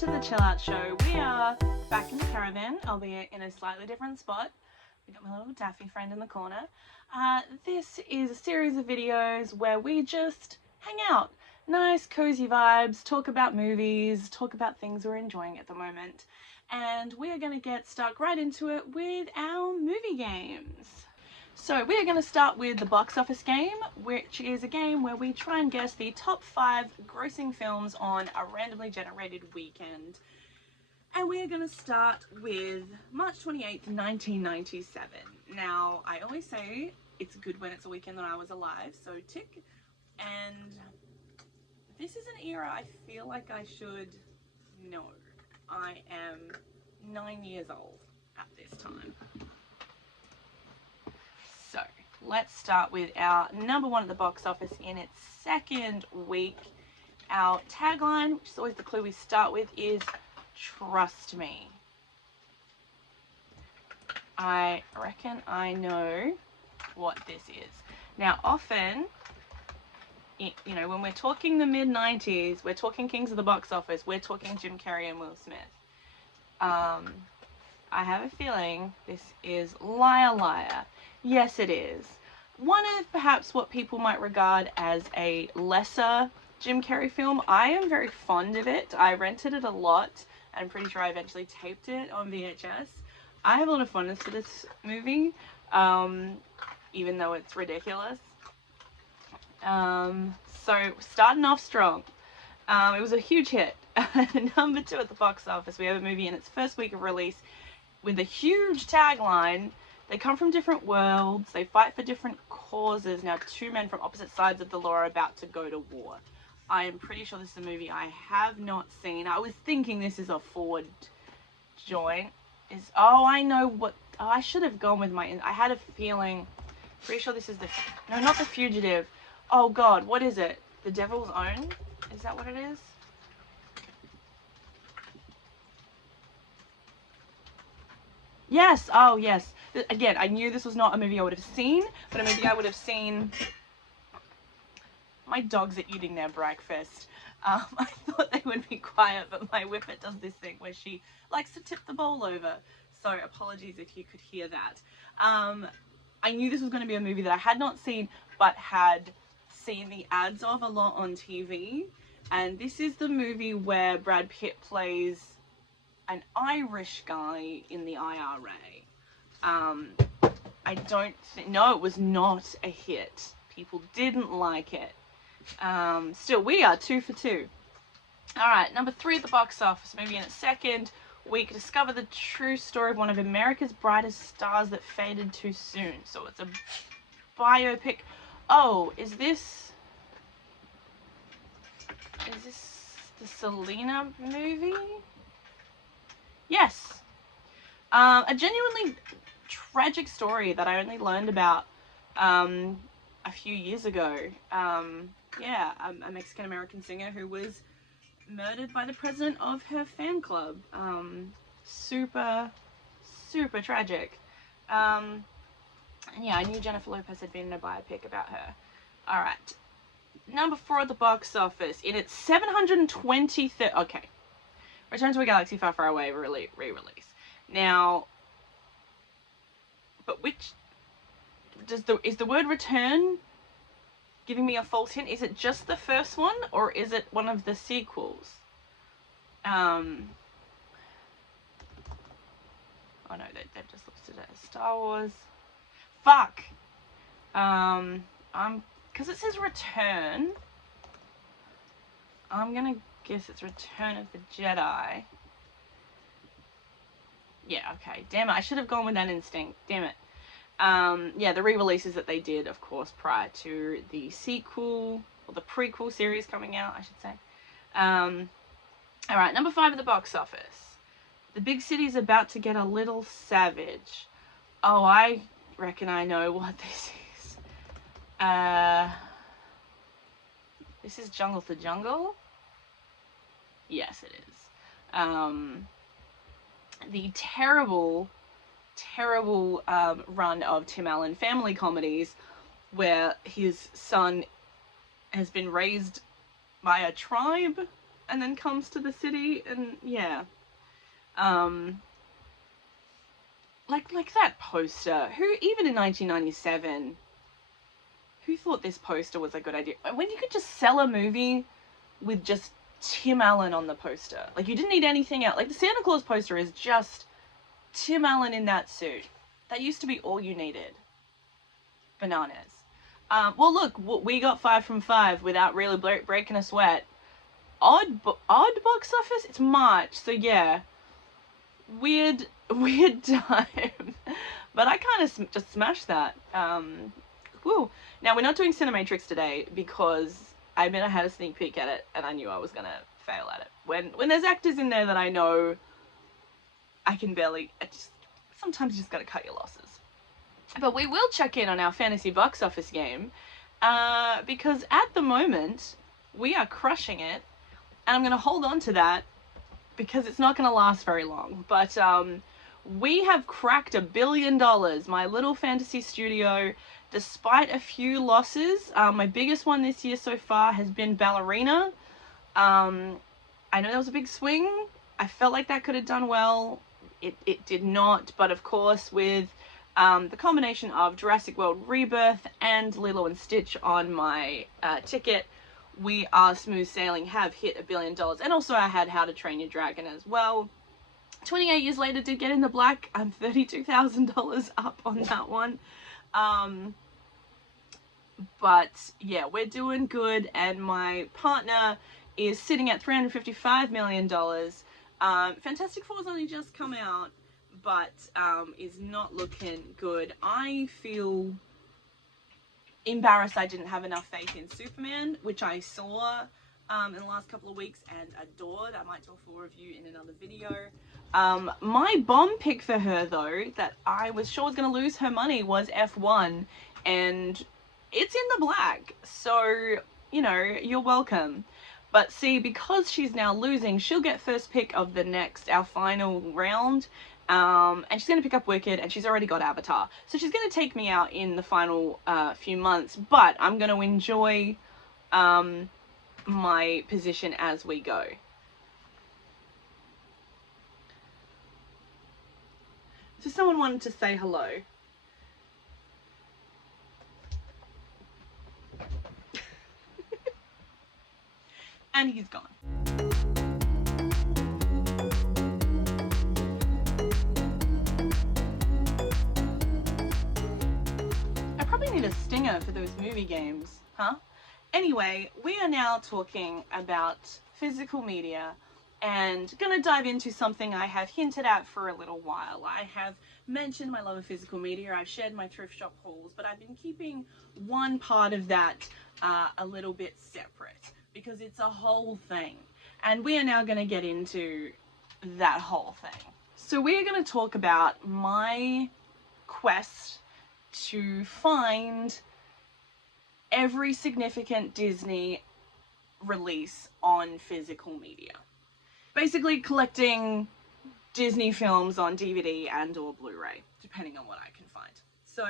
to the Chill Out Show. We are back in the caravan, albeit in a slightly different spot. We got my little Daffy friend in the corner. This is a series of videos where we just hang out. Nice, cozy vibes, talk about movies, talk about things we're enjoying at the moment. And we are going to get stuck right into it with our movie games. So we are going to start with the box office game, which is a game where we try and guess the top 5 grossing films on a randomly generated weekend. And we are going to start with March 28th, 1997. Now, I always say it's good when it's a weekend when I was alive, so tick. And this is an era I feel like I should know. I am 9 years old at this time. So, let's start with our number 1 at the box office in its second week. Our tagline, which is always the clue we start with, is "Trust me." I reckon I know what this is. Now, often, you know, when we're talking the mid-90s, we're talking kings of the box office, we're talking Jim Carrey and Will Smith. I have a feeling this is Liar Liar. Yes, it is. One of perhaps what people might regard as a lesser Jim Carrey film. I am very fond of it. I rented it a lot. I'm pretty sure I eventually taped it on VHS. I have a lot of fondness for this movie, even though it's ridiculous. So starting off strong. It was a huge hit. Number 2 at the box office, we have a movie in its first week of release with a huge tagline. They come from different worlds, they fight for different causes. Now, 2 men from opposite sides of the law are about to go to war. I am pretty sure this is a movie I have not seen. I was thinking this is a Ford joint. Oh, I know what, I should have gone with I had a feeling, pretty sure this is no, not The Fugitive. Oh God, what is it? The Devil's Own? Is that what it is? Yes, oh yes. Again, I knew this was not a movie I would have seen, but a movie I would have seen. My dogs are eating their breakfast. I thought they would be quiet, but my Whippet does this thing where she likes to tip the bowl over. So apologies if you could hear that. I knew this was going to be a movie that I had not seen, but had seen the ads of a lot on TV. And this is the movie where Brad Pitt plays an Irish guy in the IRA. I don't think, no, it was not a hit. People didn't like it. Still, we are 2 for 2. Alright, number 3 at the box office, movie in its second week, discover the true story of one of America's brightest stars that faded too soon. So it's a biopic. Oh, is this the Selena movie? Yes. A genuinely tragic story that I only learned about a few years ago. Yeah, a Mexican-American singer who was murdered by the president of her fan club. Super, super tragic. And yeah, I knew Jennifer Lopez had been in a biopic about her. Alright. Number 4 at the box office. In its 723rd... Okay. Return to a Galaxy Far, Far Away re-release. Now... But which... Is the word return giving me a false hint? Is it just the first one, or is it one of the sequels? Oh no, they've just listed it as Star Wars. Fuck! Because it says Return, I'm gonna guess it's Return of the Jedi. Yeah, okay. Damn it, I should have gone with that instinct. Damn it. Yeah, the re-releases that they did, of course, prior to the sequel, or the prequel series coming out, I should say. Alright, number 5 at the box office. The big city's about to get a little savage. Oh, I reckon I know what this is. This is Jungle to Jungle? Yes, it is. The terrible run of Tim Allen family comedies where his son has been raised by a tribe and then comes to the city, and yeah. Like that poster. Who, even in 1997, who thought this poster was a good idea? When you could just sell a movie with just Tim Allen on the poster. Like, you didn't need anything else. Like, the Santa Claus poster is just Tim Allen in that suit. That used to be all you needed. Bananas. Well, look, we got 5 from 5 without really breaking a sweat. Odd box office? It's March, so yeah. Weird time. But I kind of just smashed that. Woo. Now, we're not doing Cinematrix today because I admit I had a sneak peek at it and I knew I was going to fail at it. When there's actors in there that I know I can barely... sometimes you just got to cut your losses. But we will check in on our fantasy box office game because at the moment we are crushing it, and I'm going to hold on to that because it's not going to last very long. But we have cracked $1 billion, my little fantasy studio, despite a few losses. My biggest one this year so far has been Ballerina. I know that was a big swing. I felt like that could have done well. It did not, but of course with the combination of Jurassic World Rebirth and Lilo and Stitch on my ticket, we are smooth sailing, have hit $1 billion. And also I had How to Train Your Dragon as well. 28 years later, did get in the black. I'm $32,000 up on that one. But yeah, we're doing good, and my partner is sitting at $355 million. Fantastic Four's only just come out, but is not looking good. I feel embarrassed I didn't have enough faith in Superman, which I saw in the last couple of weeks and adored. I might do a full review in another video. My bomb pick for her, though, that I was sure was going to lose her money, was F1, and it's in the black, so, you know, you're welcome. But see, because she's now losing, she'll get first pick of our final round, and she's going to pick up Wicked, and she's already got Avatar. So she's going to take me out in the final few months, but I'm going to enjoy my position as we go. So someone wanted to say hello. And he's gone. I probably need a stinger for those movie games, huh? Anyway, we are now talking about physical media and gonna dive into something I have hinted at for a little while. I have mentioned my love of physical media, I've shared my thrift shop hauls, but I've been keeping one part of that a little bit separate because it's a whole thing. And we are now gonna get into that whole thing. So we are gonna talk about my quest to find every significant Disney release on physical media. Basically collecting Disney films on DVD and or Blu-ray, depending on what I can find. So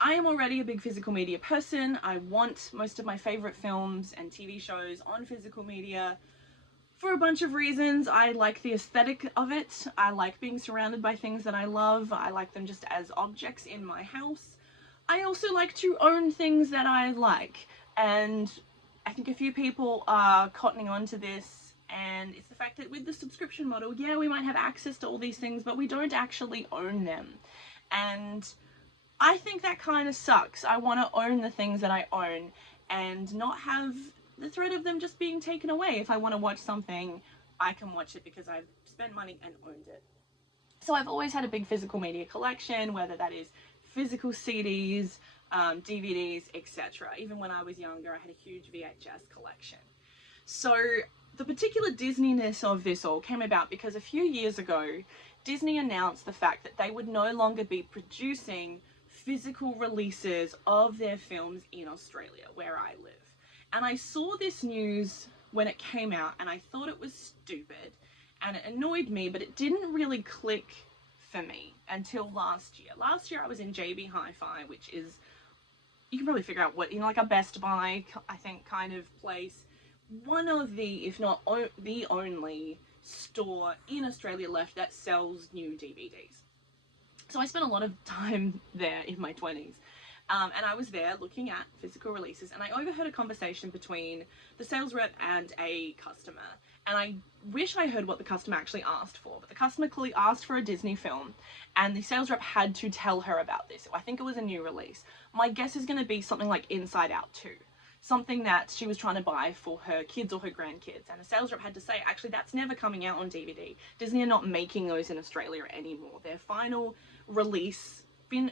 I am already a big physical media person. I want most of my favorite films and TV shows on physical media for a bunch of reasons. I like the aesthetic of it. I like being surrounded by things that I love. I like them just as objects in my house. I also like to own things that I like, and I think a few people are cottoning on to this, and it's the fact that with the subscription model, yeah, we might have access to all these things, but we don't actually own them. And I think that kind of sucks. I want to own the things that I own and not have the threat of them just being taken away. If I want to watch something, I can watch it because I've spent money and owned it. So I've always had a big physical media collection, whether that is physical CDs, DVDs, etc. Even when I was younger, I had a huge VHS collection. So the particular Disney-ness of this all came about because a few years ago, Disney announced the fact that they would no longer be producing physical releases of their films in Australia, where I live. And I saw this news when it came out, and I thought it was stupid, and it annoyed me, but it didn't really click for me until last year. Last year I was in JB Hi-Fi, which is, you can probably figure out what, you know, like a Best Buy, I think, kind of place, one of the, if not the only store in Australia left that sells new DVDs. So I spent a lot of time there in my 20s. And I was there looking at physical releases, and I overheard a conversation between the sales rep and a customer. And I wish I heard what the customer actually asked for, but the customer clearly asked for a Disney film, and the sales rep had to tell her about this. I think it was a new release. My guess is going to be something like Inside Out 2. Something that she was trying to buy for her kids or her grandkids. And the sales rep had to say, actually, that's never coming out on DVD. Disney are not making those in Australia anymore. Their final release,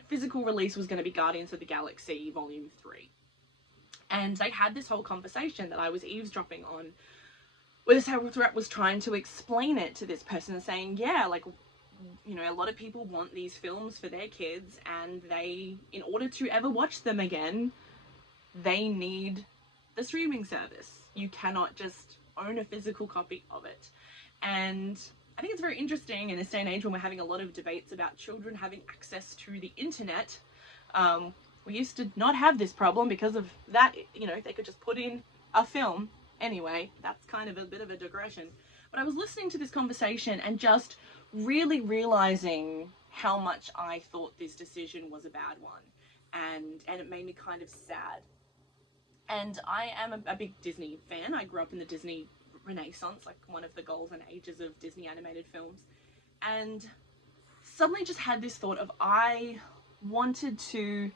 physical release, was going to be Guardians of the Galaxy Volume 3. And they had this whole conversation that I was eavesdropping on, where the sales rep was trying to explain it to this person, saying, yeah, like, you know, a lot of people want these films for their kids, and they, in order to ever watch them again, they need the streaming service. You cannot just own a physical copy of it. And I think it's very interesting in this day and age when we're having a lot of debates about children having access to the internet. We used to not have this problem because of that, you know, they could just put in a film. Anyway, that's kind of a bit of a digression. But I was listening to this conversation and just really realizing how much I thought this decision was a bad one. And it made me kind of sad. And I am a big Disney fan. I grew up in the Disney Renaissance, like one of the golden ages of Disney animated films. And suddenly just had this thought of, I wanted to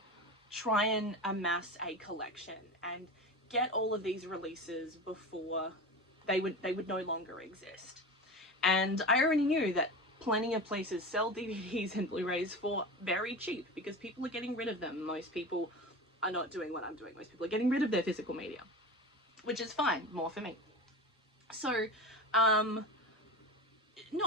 try and amass a collection and get all of these releases before they would no longer exist. And I already knew that plenty of places sell DVDs and Blu-rays for very cheap because people are getting rid of them. Most people are not doing what I'm doing. Most people are getting rid of their physical media, which is fine, more for me. So, not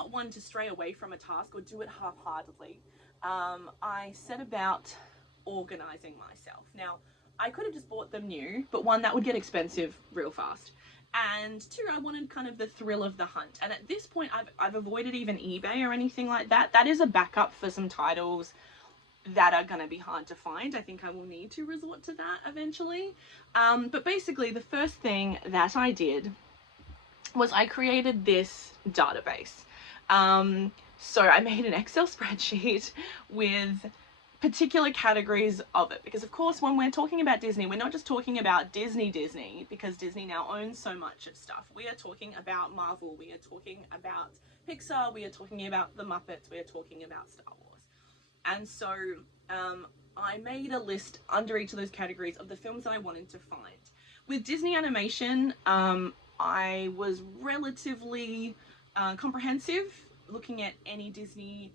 one to stray away from a task or do it half-heartedly, I set about organizing myself. Now, I could have just bought them new, but one, that would get expensive real fast. And two, I wanted kind of the thrill of the hunt. And at this point, I've avoided even eBay or anything like that. That is a backup for some titles that are going to be hard to find. I think I will need to resort to that eventually. But basically, the first thing that I did was I created this database. So I made an Excel spreadsheet with particular categories of it, because of course when we're talking about Disney, we're not just talking about Disney, because Disney now owns so much of stuff. We are talking about Marvel, we are talking about Pixar, we are talking about the Muppets, we are talking about Star Wars. And so I made a list under each of those categories of the films that I wanted to find. With Disney animation, I was relatively comprehensive, looking at any Disney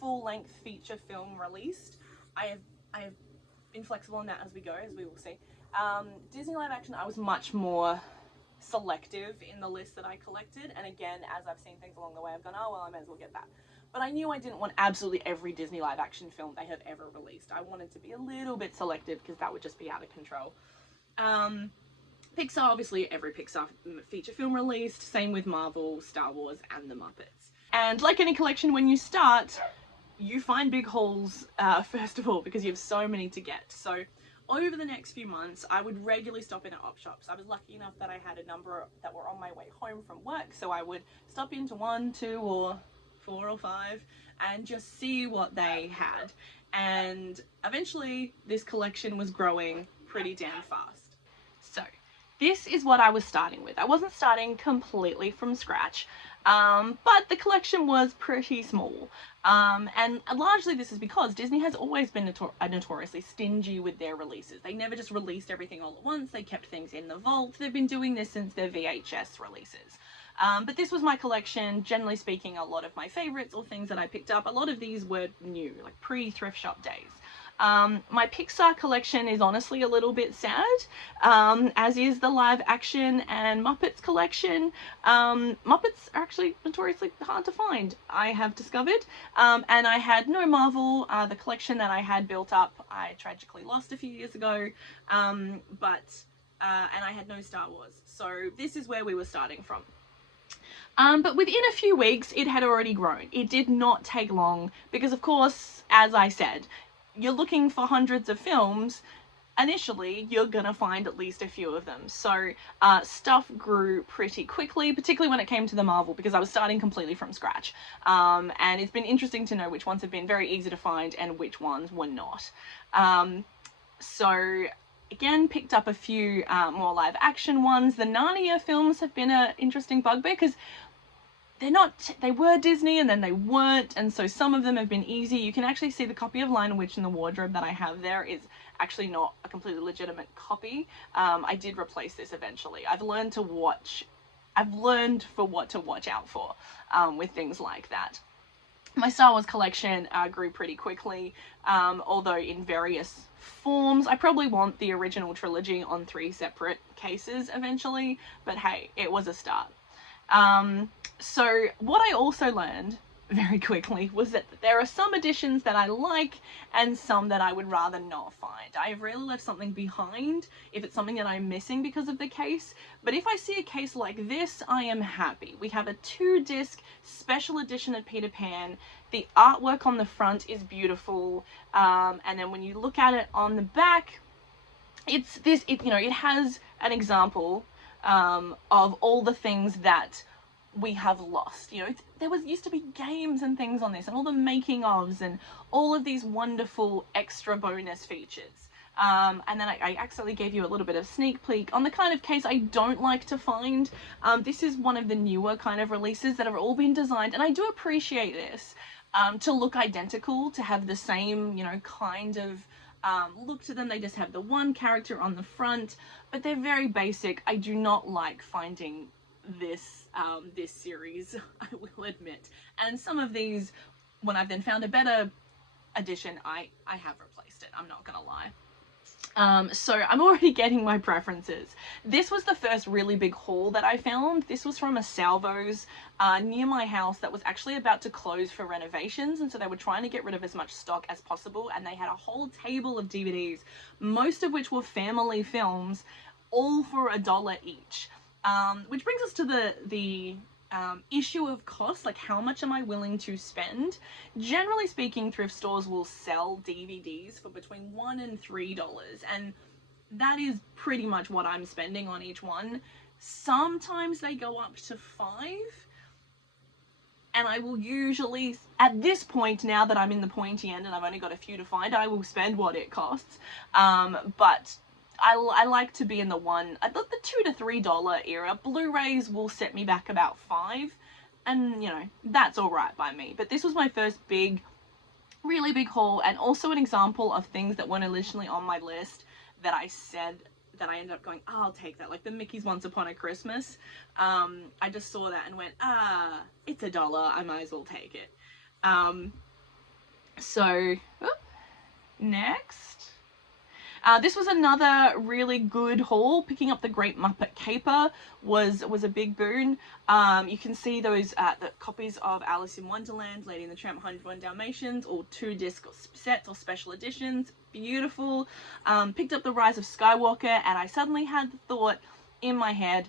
full-length feature film released. I have been flexible on that as we go, as we will see. Disney live action, I was much more selective in the list that I collected, and again, as I've seen things along the way, I've gone, oh well, I may as well get that. But I knew I didn't want absolutely every Disney live action film they have ever released. I wanted to be a little bit selective because that would just be out of control. Pixar, obviously every Pixar feature film released, same with Marvel, Star Wars, and the Muppets. And like any collection, when you start, you find big holes, first of all, because you have so many to get. So over the next few months, I would regularly stop in at op shops. I was lucky enough that I had a number that were on my way home from work, so I would stop into 1, 2, or 4 or 5 and just see what they had. And eventually, this collection was growing pretty damn fast. So this is what I was starting with. I wasn't starting completely from scratch, but the collection was pretty small. And largely this is because Disney has always been notoriously stingy with their releases. They never just released everything all at once. They kept things in the vault. They've been doing this since their VHS releases. But this was my collection. Generally speaking, a lot of my favorites or things that I picked up, a lot of these were new, like pre-thrift shop days. My Pixar collection is honestly a little bit sad, as is the live action and Muppets collection. Muppets are actually notoriously hard to find, I have discovered. And I had no Marvel. The collection that I had built up, I tragically lost a few years ago. And I had no Star Wars. So this is where we were starting from. But within a few weeks, it had already grown. It did not take long because, of course, as I said, you're looking for hundreds of films. initially you're gonna find at least a few of them. So stuff grew pretty quickly, particularly when it came to the Marvel, because I was starting completely from scratch. And it's been interesting to know which ones have been very easy to find and which ones were not. So again, picked up a few more live action ones. The Narnia films have been an interesting bugbear because they were Disney and then they weren't, and so some of them have been easy. You can actually see the copy of Lion Witch in the wardrobe that I have there is actually not a completely legitimate copy. I did replace this eventually. I've learned for what to watch out for with things like that. My Star Wars collection grew pretty quickly, although in various forms. I probably want the original trilogy on 3 separate cases eventually, but hey, it was a start. So what I also learned very quickly was that there are some editions that I like and some that I would rather not find. I have rarely left something behind if it's something that I'm missing because of the case, but if I see a case like this, I am happy. We have a 2-disc special edition of Peter Pan. The artwork on the front is beautiful, and then when you look at it on the back, it has an example of all the things that we have lost. There used to be games and things on this, and all the making ofs and all of these wonderful extra bonus features. And then I accidentally gave you a little bit of sneak peek on the kind of case I don't like to find. This is one of the newer kind of releases that have all been designed, and I do appreciate this, to look identical, to have the same, kind of look to them. They just have the one character on the front, but they're very basic. I do not like finding this series, I will admit. And some of these, when I've then found a better edition, I have replaced it. I'm not gonna lie. So I'm already getting my preferences. This was the first really big haul that I found. This was from a Salvo's near my house that was actually about to close for renovations, and so they were trying to get rid of as much stock as possible, and they had a whole table of DVDs, most of which were family films, all for $1 each. Which brings us to the issue of cost, like how much am I willing to spend? Generally speaking, thrift stores will sell DVDs for between $1 and $3, and that is pretty much what I'm spending on each one. Sometimes they go up to $5, and I will usually, at this point, now that I'm in the pointy end and I've only got a few to find, I will spend what it costs. But I like to be in the the $2 to $3 era. Blu-rays will set me back about $5, and that's alright by me. But this was my first really big haul, and also an example of things that weren't initially on my list that I said that I ended up going, oh, I'll take that. Like the Mickey's Once Upon a Christmas. I just saw that and went, it's $1, I might as well take it. Next. This was another really good haul. Picking up the Great Muppet Caper was a big boon. You can see those the copies of Alice in Wonderland, Lady and the Tramp, 101 Dalmatians, all 2-disc sets or special editions. Beautiful. Picked up the Rise of Skywalker, and I suddenly had the thought in my head,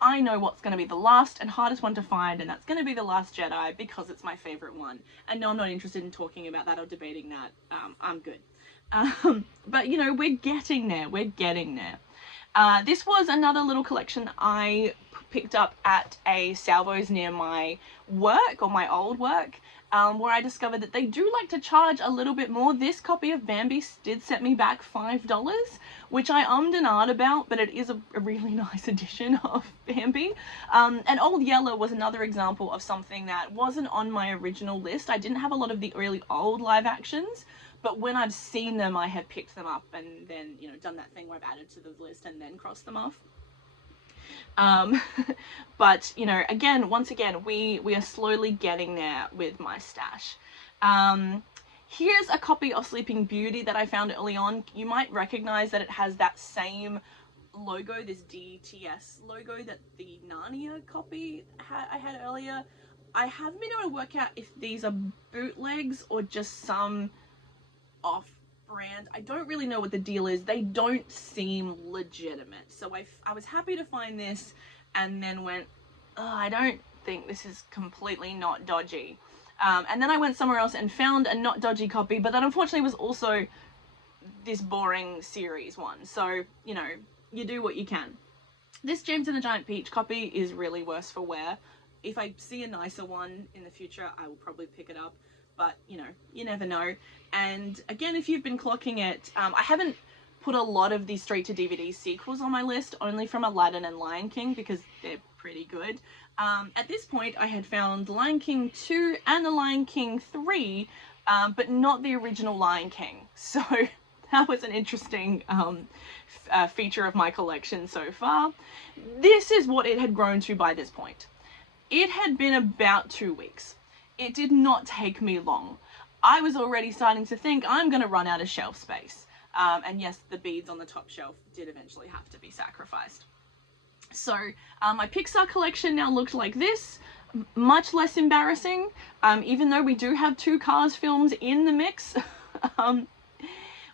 I know what's going to be the last and hardest one to find, and that's going to be The Last Jedi, because it's my favorite one. And no, I'm not interested in talking about that or debating that. I'm good. But we're getting there. This was another little collection I picked up at a Salvo's near my work, or my old work, where I discovered that they do like to charge a little bit more. This copy of Bambi did set me back $5, which I ummed and ahed about, but it is a really nice edition of Bambi. And Old Yeller was another example of something that wasn't on my original list. I didn't have a lot of the really old live actions, but when I've seen them, I have picked them up and then, done that thing where I've added to the list and then crossed them off. But, once again, we are slowly getting there with my stash. Here's a copy of Sleeping Beauty that I found early on. You might recognize that it has that same logo, this DTS logo that the Narnia copy I had earlier. I haven't been able to work out if these are bootlegs or just some off-brand. I don't really know what the deal is. They don't seem legitimate. So I was happy to find this and then went, oh, I don't think this is completely not dodgy. And then I went somewhere else and found a not dodgy copy, but that unfortunately was also this boring series one. So, you know, you do what you can. This James and the Giant Peach copy is really worse for wear. If I see a nicer one in the future, I will probably pick it up. But, you know, you never know. And again, if you've been clocking it, I haven't put a lot of these straight-to-DVD sequels on my list, only from Aladdin and Lion King, because they're pretty good. At this point, I had found Lion King 2 and The Lion King 3, but not the original Lion King. So that was an interesting feature of my collection so far. This is what it had grown to by this point. It had been about 2 weeks. It did not take me long. I was already starting to think I'm going to run out of shelf space. And yes, the beads on the top shelf did eventually have to be sacrificed. So my Pixar collection now looked like this, much less embarrassing, even though we do have 2 Cars films in the mix.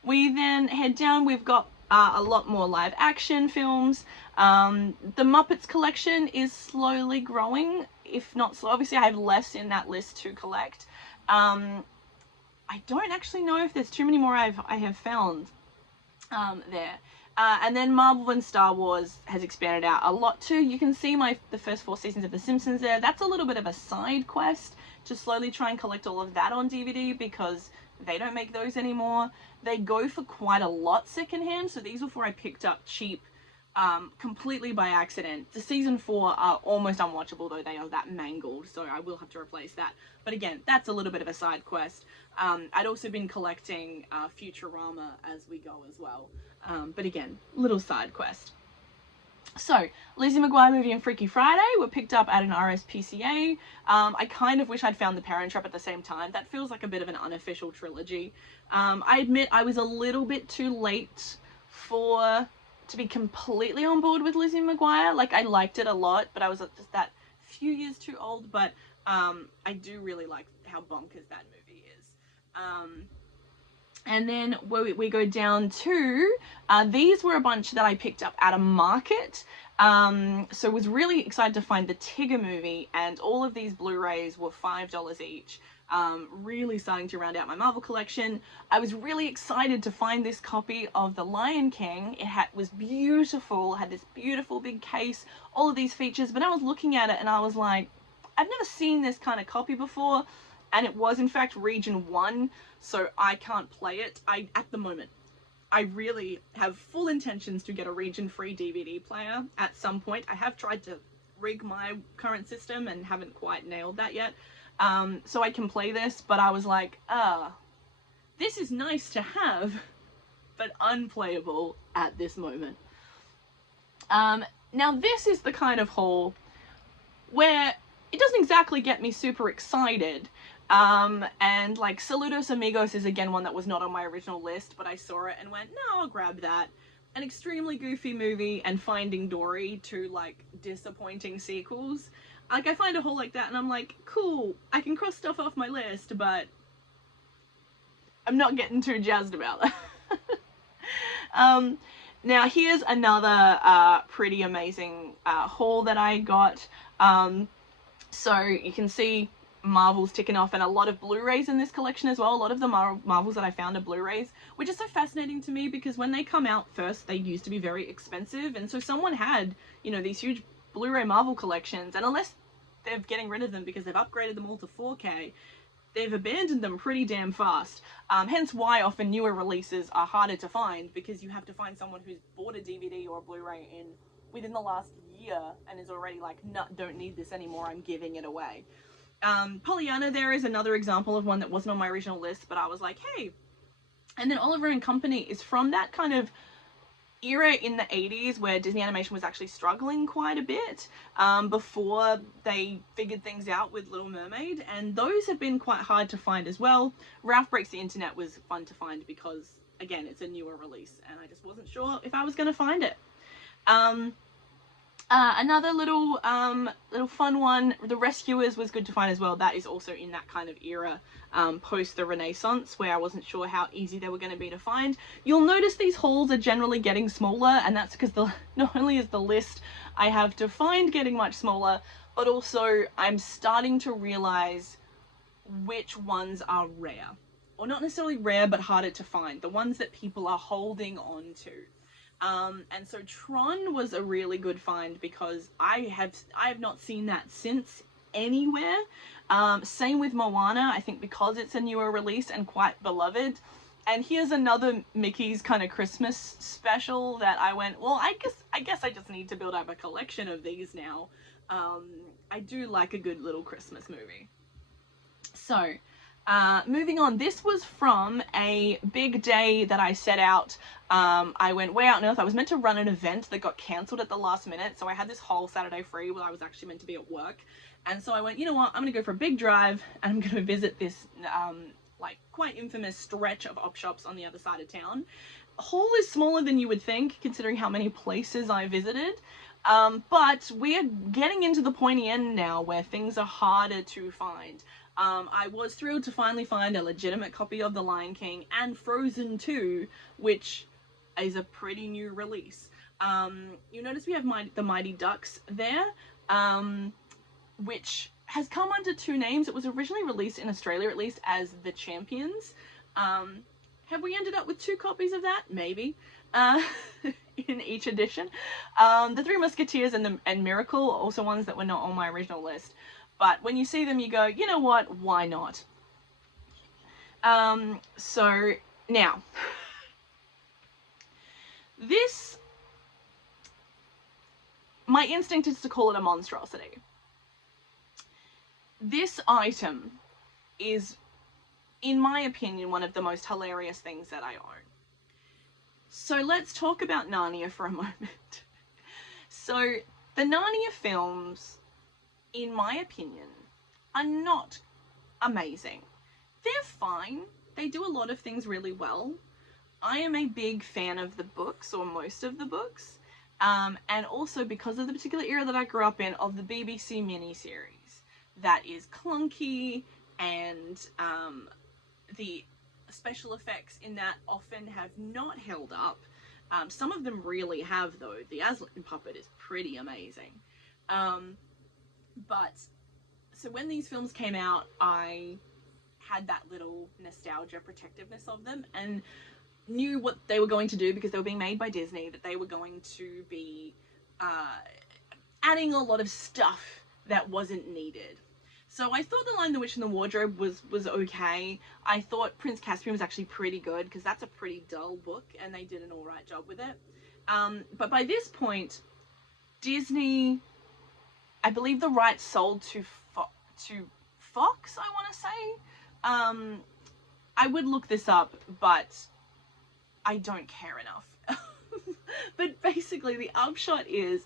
We then head down, we've got a lot more live action films. The Muppets collection is slowly growing, if not slow. Obviously I have less in that list to collect. I don't actually know if there's too many more I have found there. And then Marvel and Star Wars has expanded out a lot too. You can see the first 4 seasons of The Simpsons there. That's a little bit of a side quest to slowly try and collect all of that on DVD, because they don't make those anymore. They go for quite a lot secondhand, so these were 4 I picked up cheap, completely by accident. The season 4 are almost unwatchable, though they are that mangled, so I will have to replace that. But again, that's a little bit of a side quest. I'd also been collecting Futurama as we go as well. But again, little side quest. So, Lizzie McGuire Movie and Freaky Friday were picked up at an RSPCA. I kind of wish I'd found The Parent Trap at the same time. That feels like a bit of an unofficial trilogy. I admit I was a little bit too late to be completely on board with Lizzie McGuire. Like, I liked it a lot, but I was just that few years too old. But I do really like how bonkers that movie is. And then we go down to, these were a bunch that I picked up at a market. So was really excited to find the Tigger movie, and all of these Blu-rays were $5 each. Really starting to round out my Marvel collection. I was really excited to find this copy of The Lion King. It was beautiful, had this beautiful big case, all of these features, but I was looking at it and I was like, I've never seen this kind of copy before. And it was in fact region 1, so I can't play it. At the moment, I really have full intentions to get a region-free DVD player at some point. I have tried to rig my current system and haven't quite nailed that yet. So I can play this, but I was like, this is nice to have, but unplayable at this moment. Now this is the kind of haul where it doesn't exactly get me super excited. And like Saludos Amigos is again one that was not on my original list, but I saw it and went, no, I'll grab that. An extremely goofy movie, and Finding Dory, 2 like disappointing sequels. Like, I find a haul like that and I'm like, cool, I can cross stuff off my list, but I'm not getting too jazzed about that. Now here's another pretty amazing haul that I got. So you can see Marvel's ticking off, and a lot of Blu-rays in this collection as well. A lot of the Marvels that I found are Blu-rays, which is so fascinating to me, because when they come out first, they used to be very expensive, and so someone had, you know, these huge Blu-ray Marvel collections, and unless they're getting rid of them because they've upgraded them all to 4K, they've abandoned them pretty damn fast. Hence why often newer releases are harder to find, because you have to find someone who's bought a DVD or a Blu-ray within the last year and is already like, no, don't need this anymore, I'm giving it away. Pollyanna there is another example of one that wasn't on my original list, but I was like, hey. And then Oliver and Company is from that kind of era in the 80s where Disney Animation was actually struggling quite a bit, before they figured things out with Little Mermaid, and those have been quite hard to find as well. Ralph Breaks the Internet was fun to find because, again, it's a newer release and I just wasn't sure if I was going to find it. Another little fun one, The Rescuers, was good to find as well. That is also in that kind of era, post the Renaissance, where I wasn't sure how easy they were going to be to find. You'll notice these hauls are generally getting smaller, and that's because not only is the list I have to find getting much smaller, but also I'm starting to realize which ones are rare, or not necessarily rare, but harder to find, the ones that people are holding on to. And so Tron was a really good find because I have not seen that since anywhere. Same with Moana, I think because it's a newer release and quite beloved. And here's another Mickey's kind of Christmas special that I went, well, I guess I just need to build up a collection of these now. I do like a good little Christmas movie. So, moving on, this was from a big day that I set out. I went way out north. I was meant to run an event that got cancelled at the last minute, so I had this whole Saturday free where I was actually meant to be at work. And so I went, you know what, I'm gonna go for a big drive and I'm gonna visit this like quite infamous stretch of op shops on the other side of town. Hull is smaller than you would think, considering how many places I visited. But we're getting into the pointy end now where things are harder to find. I was thrilled to finally find a legitimate copy of The Lion King and Frozen 2, which is a pretty new release. You notice we have the Mighty Ducks there, which has come under two names. It was originally released in Australia, at least, as The Champions. Have we ended up with 2 copies of that? Maybe. In each edition. The Three Musketeers and Miracle are also ones that were not on my original list. But when you see them, you go, you know what? Why not? So, now. This... My instinct is to call it a monstrosity. This item is, in my opinion, one of the most hilarious things that I own. So let's talk about Narnia for a moment. So the Narnia films, in my opinion, are not amazing. They're fine. They do a lot of things really well. I am a big fan of the books, or most of the books, and also because of the particular era that I grew up in, of the BBC miniseries. That is clunky, and the special effects in that often have not held up. Some of them really have, though. The Aslan puppet is pretty amazing. But, so when these films came out, I had that little nostalgia protectiveness of them, and knew what they were going to do because they were being made by Disney, that they were going to be adding a lot of stuff that wasn't needed. So I thought The Lion, the Witch and the Wardrobe was okay. I thought Prince Caspian was actually pretty good because that's a pretty dull book and they did an alright job with it. But by this point, Disney, I believe the rights sold to Fox, I want to say. I would look this up, but I don't care enough. But basically the upshot is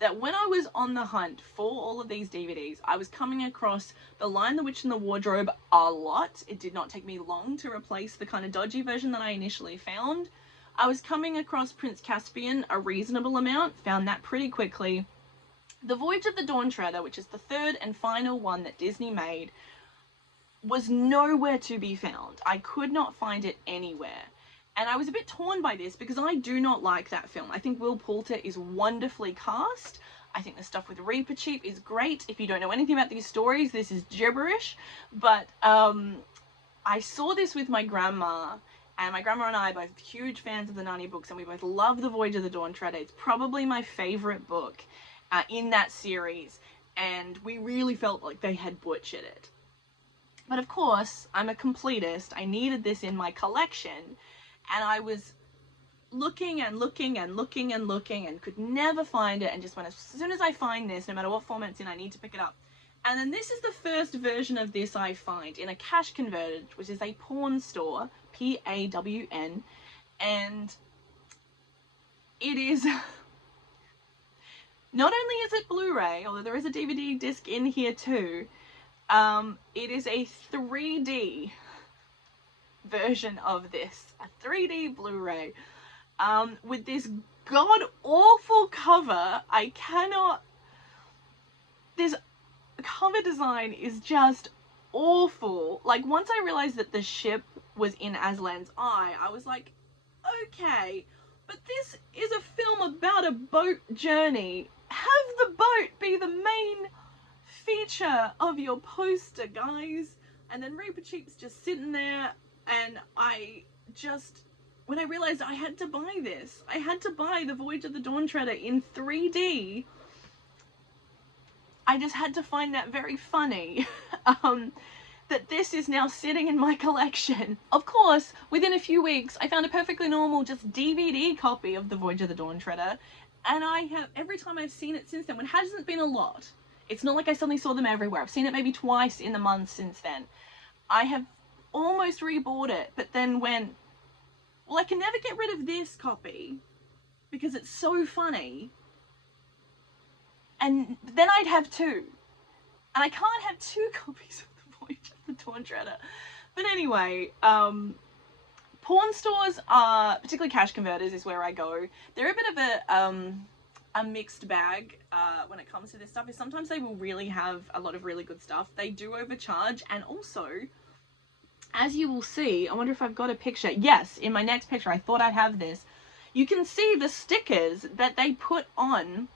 that when I was on the hunt for all of these DVDs, I was coming across The Lion, the Witch and the Wardrobe a lot. It did not take me long to replace the kind of dodgy version that I initially found. I was coming across Prince Caspian a reasonable amount, found that pretty quickly. The Voyage of the Dawn Treader, which is the third and final one that Disney made, was nowhere to be found. I could not find it anywhere. And I was a bit torn by this because I do not like that film. I think Will Poulter is wonderfully cast. I think the stuff with Reepicheep is great. If you don't know anything about these stories, this is gibberish. But I saw this with my grandma, and my grandma and I are both huge fans of the Narnia books, and we both love The Voyage of the Dawn Treader. It's probably my favourite book in that series, and we really felt like they had butchered it. But of course, I'm a completist. I needed this in my collection. And I was looking and looking and looking and looking and could never find it, and just went, as soon as I find this, no matter what format it's in, I need to pick it up. And then this is the first version of this I find in a cash converted, which is a pawn store, P-A-W-N, and it is, not only is it Blu-ray, although there is a DVD disc in here too, it is a 3D version of this, a 3D Blu-ray, with this god-awful cover. This cover design is just awful. Like, once I realized that the ship was in Aslan's eye, I was like, okay, but this is a film about a boat journey. Have the boat be the main feature of your poster, guys. And then Reepicheep's just sitting there And when I realized I had to buy this, I had to buy the Voyage of the Dawn Treader in 3D, I just had to find that very funny. That this is now sitting in my collection. Of course, within a few weeks, I found a perfectly normal, just DVD copy of the Voyage of the Dawn Treader, and I have, every time I've seen it since then, when it hasn't been a lot, it's not like I suddenly saw them everywhere. I've seen it maybe twice in the month since then. I have almost rebought it, but then went, well, I can never get rid of this copy because it's so funny. And then I'd have two. And I can't have two copies of the Voyage of the Dawn Treader. But anyway, pawn stores are, particularly cash converters is where I go. They're a bit of a mixed bag when it comes to this stuff. Is sometimes they will really have a lot of really good stuff. They do overcharge, and also, as you will see, I wonder if I've got a picture. Yes, in my next picture, I thought I'd have this. You can see the stickers that they put on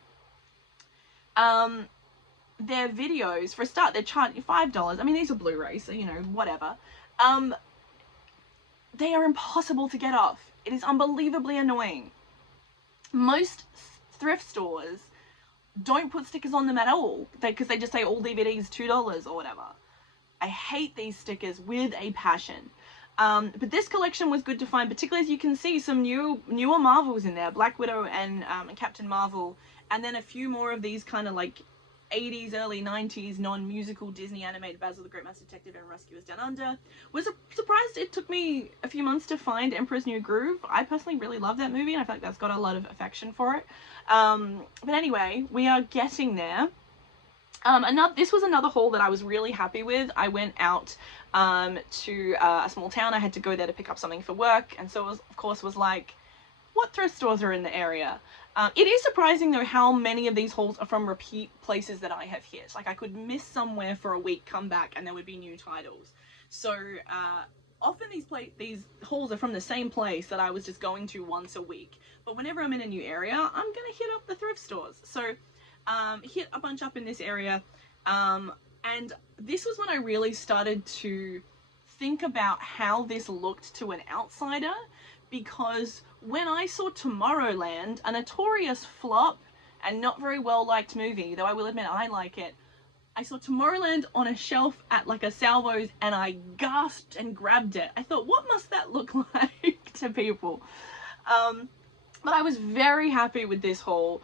their videos. For a start, they're charging $5. I mean, these are Blu-rays, so, you know, whatever. They are impossible to get off. It is unbelievably annoying. Most thrift stores don't put stickers on them at all, because they just say all DVDs $2 or whatever. I hate these stickers with a passion. But this collection was good to find, particularly as you can see some newer Marvels in there, Black Widow and Captain Marvel, and then a few more of these kind of like 80s, early 90s non-musical Disney animated Basil the Great Master Detective and Rescuers Down Under. Was surprised it took me a few months to find Emperor's New Groove. I personally really love that movie, and I feel like that's got a lot of affection for it. But anyway, we are getting there. This was another haul that I was really happy with. I went out to a small town. I had to go there to pick up something for work, and so of course was like, what thrift stores are in the area? It is surprising though how many of these hauls are from repeat places that I have hit. Like I could miss somewhere for a week, come back, and there would be new titles. So often these hauls are from the same place that I was just going to once a week. But whenever I'm in a new area, I'm gonna hit up the thrift stores. So hit a bunch up in this area, and this was when I really started to think about how this looked to an outsider, because when I saw Tomorrowland, a notorious flop and not very well liked movie, though I will admit I like it, I saw Tomorrowland on a shelf at like a Salvo's, and I gasped and grabbed it. I thought, what must that look like to people? But I was very happy with this haul.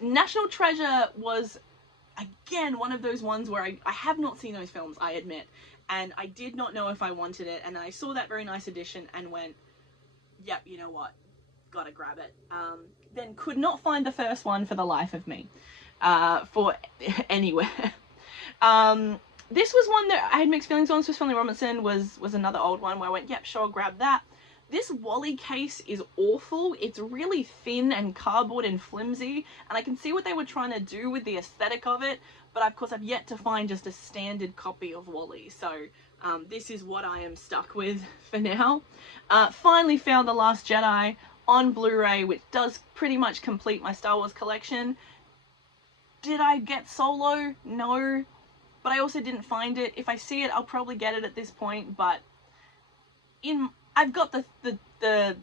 National Treasure was, again, one of those ones where I have not seen those films, I admit, and I did not know if I wanted it, and I saw that very nice edition and went, yep, you know what, gotta grab it. Then could not find the first one for the life of me, for anywhere. This was one that I had mixed feelings on. Swiss Family Robinson was another old one where I went, yep, sure, grab that. This Wally case is awful. It's really thin and cardboard and flimsy, and I can see what they were trying to do with the aesthetic of it, but of course I've yet to find just a standard copy of Wally, so this is what I am stuck with for now. Finally found The Last Jedi on Blu-ray, which does pretty much complete my Star Wars collection. Did I get Solo? No, but I also didn't find it. If I see it, I'll probably get it at this point, but I've got the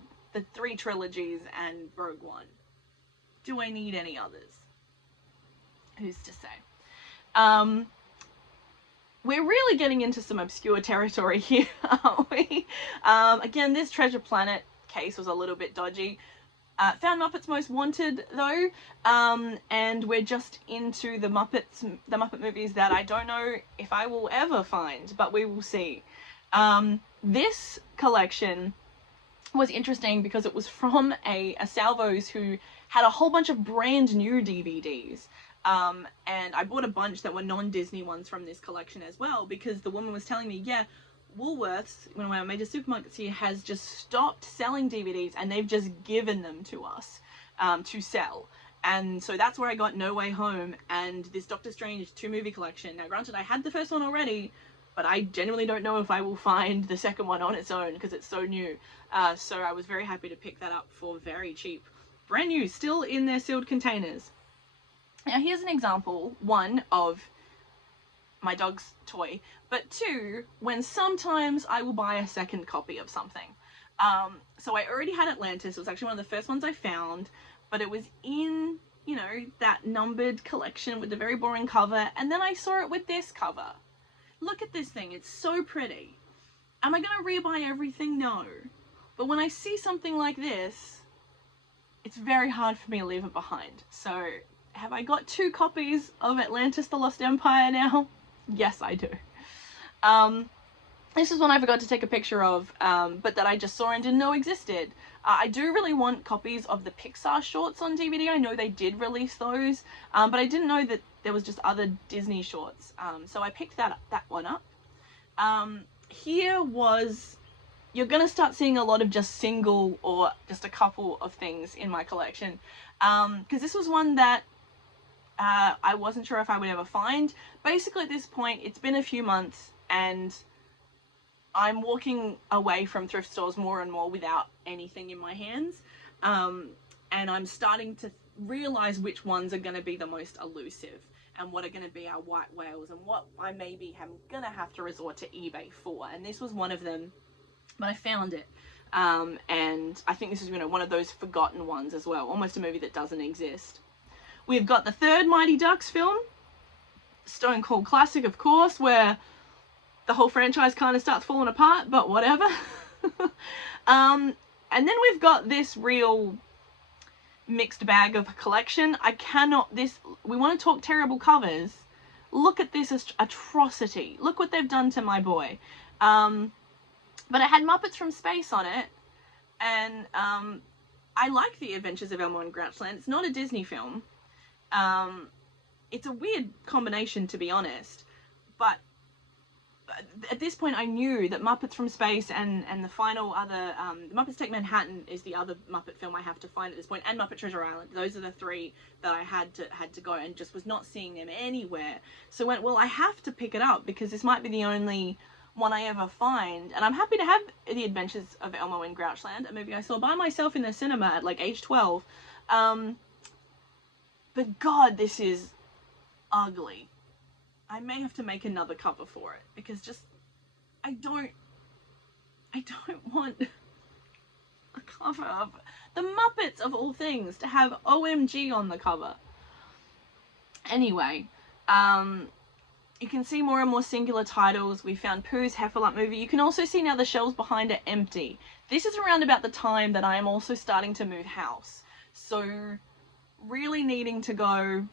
three trilogies and Rogue One. Do I need any others? Who's to say? We're really getting into some obscure territory here, aren't we? Again, this Treasure Planet case was a little bit dodgy. Found Muppets Most Wanted though, and we're just into the Muppet movies that I don't know if I will ever find, but we will see. This collection was interesting because it was from a Salvo's who had a whole bunch of brand new DVDs. And I bought a bunch that were non-Disney ones from this collection as well, because the woman was telling me, yeah, Woolworths, one of our major supermarkets here, has just stopped selling DVDs and they've just given them to us to sell. And so that's where I got No Way Home and this Doctor Strange 2-movie collection. Now granted, I had the first one already, but I genuinely don't know if I will find the second one on its own because it's so new. So I was very happy to pick that up for very cheap. Brand new, still in their sealed containers. Now here's an example, one of my dog's toy, but two, when sometimes I will buy a second copy of something. So I already had Atlantis. It was actually one of the first ones I found, but it was in, you know, that numbered collection with the very boring cover, and then I saw it with this cover. Look at this thing, it's so pretty. Am I gonna rebuy everything? No. But when I see something like this, it's very hard for me to leave it behind. So, have I got 2 copies of Atlantis the Lost Empire now? Yes, I do. This is one I forgot to take a picture of, but that I just saw and didn't know existed. I do really want copies of the Pixar shorts on DVD. I know they did release those, but I didn't know that there was just other Disney shorts. So I picked that one up. Here was, you're going to start seeing a lot of just single or just a couple of things in my collection. Because this was one that I wasn't sure if I would ever find. Basically at this point, it's been a few months and I'm walking away from thrift stores more and more without anything in my hands. And I'm starting to realize which ones are going to be the most elusive and what are going to be our white whales and what I maybe am going to have to resort to eBay for. And this was one of them, but I found it. And I think this is, you know, one of those forgotten ones as well, almost a movie that doesn't exist. We've got the third Mighty Ducks film, Stone Cold classic, of course, where the whole franchise kind of starts falling apart, but whatever. And then we've got this real mixed bag of a collection. We want to talk terrible covers. Look at this atrocity. Look what they've done to my boy. But it had Muppets from Space on it, and I like The Adventures of Elmo and Grouchland. It's not a Disney film. It's a weird combination, to be honest, but at this point I knew that Muppets from Space and the final other, Muppets Take Manhattan is the other Muppet film I have to find at this point, and Muppet Treasure Island. Those are the 3 that I had to go, and just was not seeing them anywhere. So I went, well, I have to pick it up because this might be the only one I ever find. And I'm happy to have The Adventures of Elmo and Grouchland, a movie I saw by myself in the cinema at like age 12. But God, this is ugly. I may have to make another cover for it because just I don't want a cover of the Muppets of all things to have OMG on the cover. Anyway, you can see more and more singular titles. We found Pooh's Heffalump Movie. You can also see now the shelves behind are empty. This is around about the time that I am also starting to move house. So really needing to go,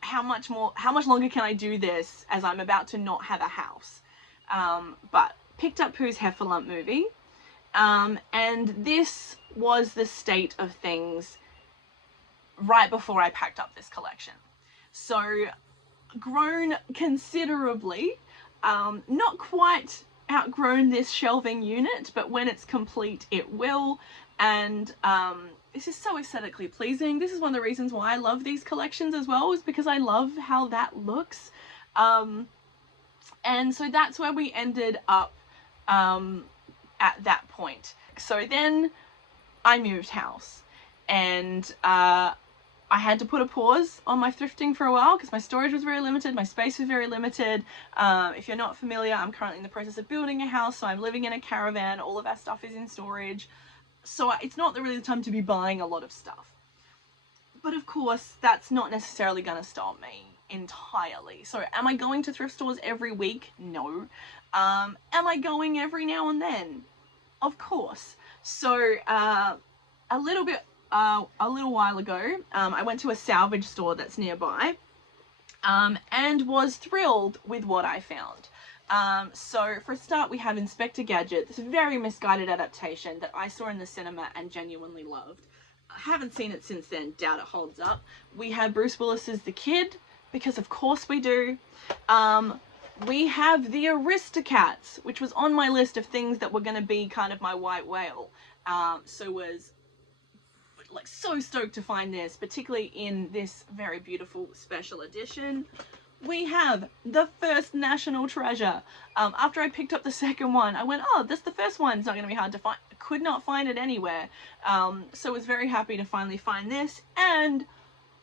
how much longer can I do this as I'm about to not have a house? But picked up Pooh's Heffalump Movie. And this was the state of things right before I packed up this collection. So grown considerably, not quite outgrown this shelving unit, but when it's complete it will. And this is so aesthetically pleasing. This is one of the reasons why I love these collections as well, is because I love how that looks. And so that's where we ended up at that point. So then I moved house, and I had to put a pause on my thrifting for a while because my storage was very limited, my space was very limited. If you're not familiar, I'm currently in the process of building a house, so I'm living in a caravan. All of our stuff is in storage. So it's not really the time to be buying a lot of stuff. But of course, that's not necessarily going to stop me entirely. So am I going to thrift stores every week? No. Am I going every now and then? Of course. So a little while ago, I went to a salvage store that's nearby, and was thrilled with what I found. So for a start, we have Inspector Gadget, this very misguided adaptation that I saw in the cinema and genuinely loved. I haven't seen it since then, doubt it holds up. We have Bruce Willis's The Kid, because of course we do. We have the Aristocats, which was on my list of things that were going to be kind of my white whale. So was like so stoked to find this, particularly in this very beautiful special edition. We have the first National Treasure. After I picked up the second one, I went, oh, this the first one. It's not going to be hard to find. I could not find it anywhere. So I was very happy to finally find this, and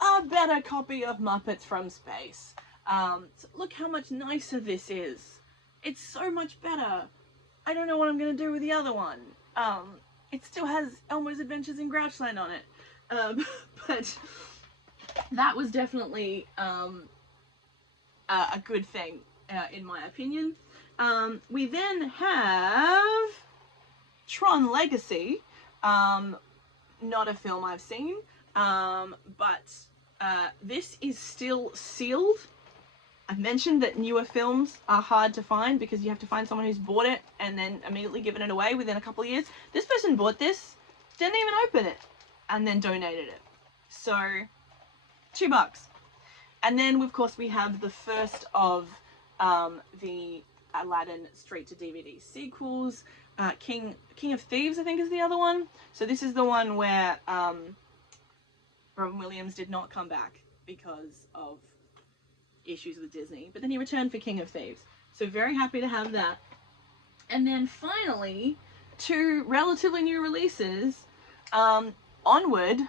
a better copy of Muppets from Space. So look how much nicer this is. It's so much better. I don't know what I'm going to do with the other one. It still has Elmo's Adventures in Grouchland on it. But that was definitely a good thing, in my opinion. We then have Tron Legacy, not a film I've seen, but this is still sealed. I've mentioned that newer films are hard to find because you have to find someone who's bought it and then immediately given it away within a couple of years. This person bought this, didn't even open it, and then donated it. So, $2. And then, of course, we have the first of the Aladdin straight-to-DVD sequels. King of Thieves, I think, is the other one. So this is the one where Robin Williams did not come back because of issues with Disney, but then he returned for King of Thieves. So very happy to have that. And then finally, 2 relatively new releases. Onward,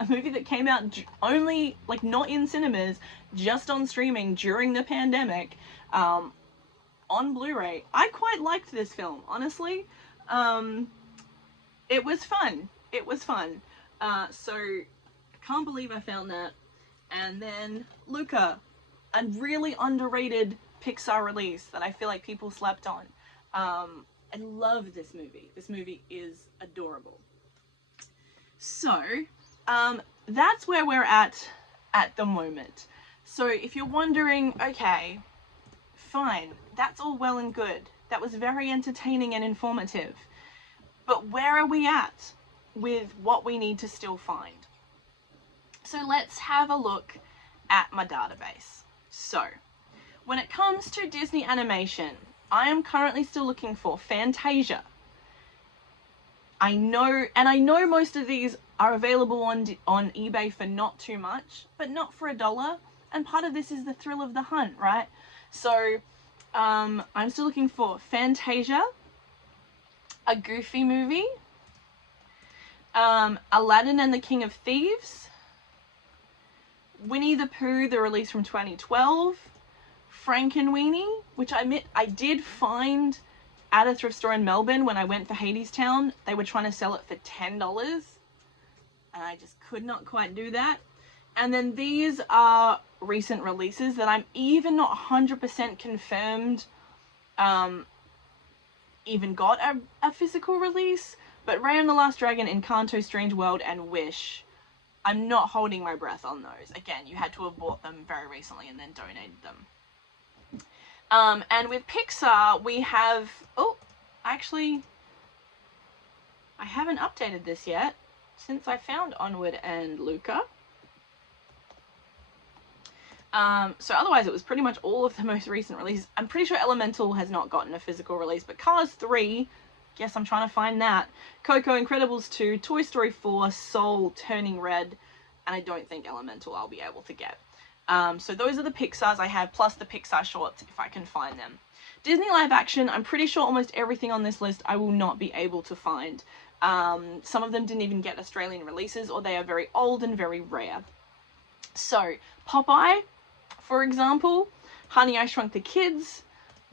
a movie that came out only, like, not in cinemas, just on streaming during the pandemic, on Blu-ray. I quite liked this film, honestly. It was fun. It was fun. So, can't believe I found that. And then Luca, a really underrated Pixar release that I feel like people slept on. I love this movie. This movie is adorable. So, that's where we're at the moment. So if you're wondering, okay, fine, that's all well and good. That was very entertaining and informative. But where are we at with what we need to still find? So let's have a look at my database. So, when it comes to Disney animation, I am currently still looking for Fantasia. I know most of these are available on eBay for not too much, but not for $1. And part of this is the thrill of the hunt, right? So, I'm still looking for Fantasia, a Goofy movie, Aladdin and the King of Thieves, Winnie the Pooh, the release from 2012, Frankenweenie, which I admit I did find at a thrift store in Melbourne when I went for Hadestown. They were trying to sell it for $10, and I just could not quite do that. And then these are recent releases that I'm even not 100% confirmed even got a physical release, but Raya and the Last Dragon, Encanto, Strange World, and Wish, I'm not holding my breath on those. Again, you had to have bought them very recently and then donated them. And with Pixar, we have... Oh, actually, I haven't updated this yet since I found Onward and Luca. So otherwise it was pretty much all of the most recent releases. I'm pretty sure Elemental has not gotten a physical release, but Cars 3, guess I'm trying to find that. Coco, Incredibles 2, Toy Story 4, Soul, Turning Red, and I don't think Elemental I'll be able to get. So those are the Pixars I have, plus the Pixar shorts if I can find them. Disney live action, I'm pretty sure almost everything on this list I will not be able to find. Some of them didn't even get Australian releases, or they are very old and very rare. So, Popeye, for example, Honey, I Shrunk the Kids,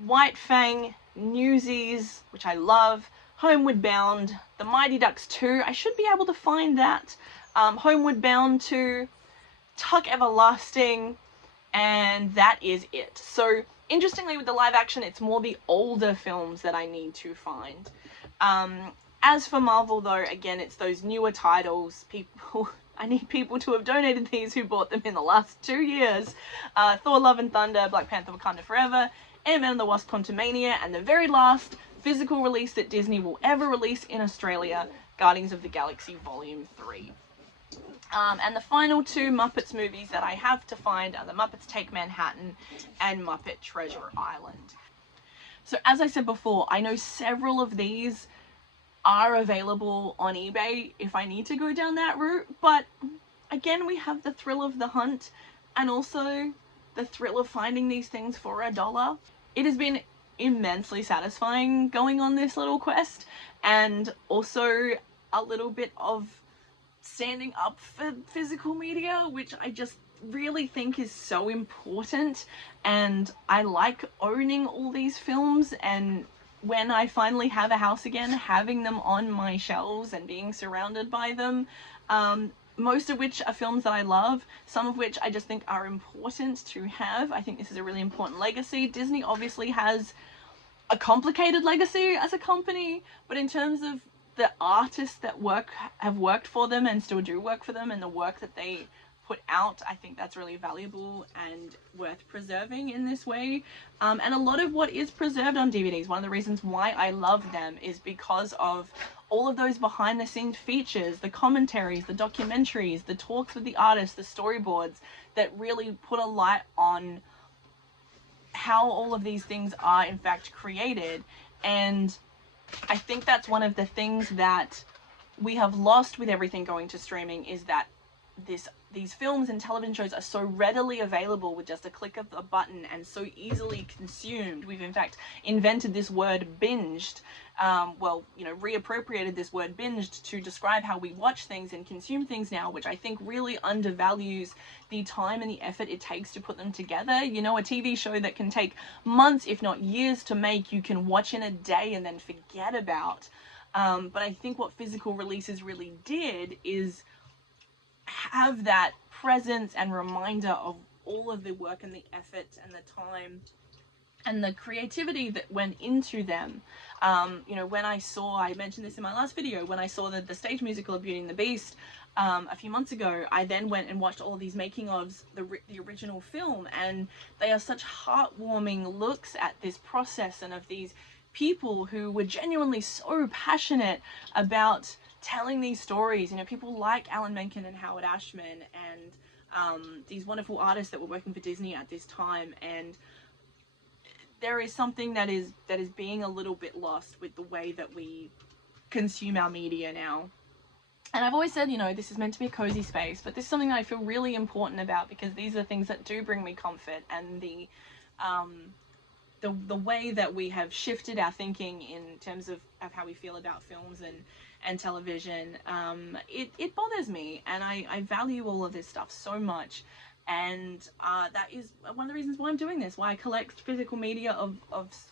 White Fang, Newsies, which I love, Homeward Bound, The Mighty Ducks 2, I should be able to find that, Homeward Bound 2, Tuck Everlasting, and that is it. So, interestingly, with the live action, it's more the older films that I need to find. As for Marvel, though, again, it's those newer titles. I need people to have donated these who bought them in the last 2 years. Thor, Love and Thunder, Black Panther, Wakanda Forever, Ant-Man and the Wasp, Quantumania, and the very last physical release that Disney will ever release in Australia, Guardians of the Galaxy Volume 3. And the final 2 Muppets movies that I have to find are The Muppets Take Manhattan and Muppet Treasure Island. So as I said before, I know several of these are available on eBay if I need to go down that route, but again, we have the thrill of the hunt and also the thrill of finding these things for $1. It has been immensely satisfying going on this little quest, and also a little bit of standing up for physical media, which I just really think is so important, and I like owning all these films, and when I finally have a house again, having them on my shelves and being surrounded by them, most of which are films that I love, some of which I just think are important to have. I think this is a really important legacy. Disney obviously has a complicated legacy as a company, but in terms of the artists that have worked for them and still do work for them, and the work that they put out, I think that's really valuable and worth preserving in this way. And a lot of what is preserved on DVDs, one of the reasons why I love them is because of all of those behind the scenes features, the commentaries, the documentaries, the talks with the artists, the storyboards that really put a light on how all of these things are in fact created. And I think that's one of the things that we have lost with everything going to streaming, is that these films and television shows are so readily available with just a click of a button and so easily consumed. We've in fact invented this word binged, reappropriated this word binged to describe how we watch things and consume things now, which I think really undervalues the time and the effort it takes to put them together. You know, a TV show that can take months, if not years to make, you can watch in a day and then forget about. But I think what physical releases really did is have that presence and reminder of all of the work and the effort and the time and the creativity that went into them. When I mentioned this in my last video, when I saw the stage musical of Beauty and the Beast a few months ago, I then went and watched all of these making ofs, the original film, and they are such heartwarming looks at this process and of these people who were genuinely so passionate about telling these stories. People like Alan Menken and Howard Ashman, and these wonderful artists that were working for Disney at this time. And there is something that is being a little bit lost with the way that we consume our media now. And I've always said, this is meant to be a cozy space, but this is something that I feel really important about, because these are things that do bring me comfort, and the way that we have shifted our thinking in terms of how we feel about films and television, it bothers me, and I value all of this stuff so much. And that is one of the reasons why I'm doing this, why I collect physical media of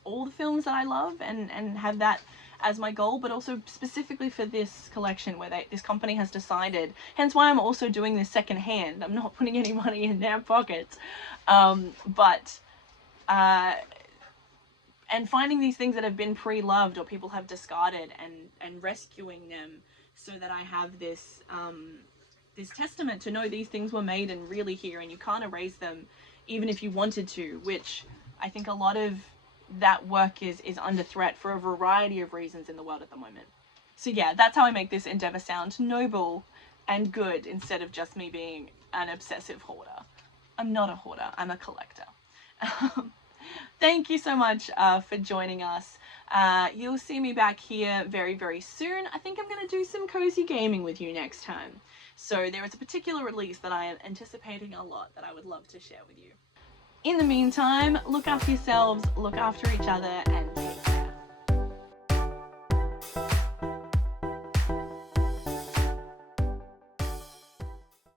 all the films that I love and have that as my goal, but also specifically for this collection where this company has decided, hence why I'm also doing this secondhand. I'm not putting any money in their pockets. And finding these things that have been pre-loved or people have discarded and rescuing them, so that I have this this testament to know these things were made and really here, and you can't erase them even if you wanted to, which I think a lot of that work is under threat for a variety of reasons in the world at the moment. So yeah, that's how I make this endeavor sound noble and good, instead of just me being an obsessive hoarder. I'm not a hoarder, I'm a collector. Thank you so much for joining us. You'll see me back here very, very soon. I think I'm going to do some cozy gaming with you next time. So there is a particular release that I am anticipating a lot that I would love to share with you. In the meantime, look after yourselves, look after each other, and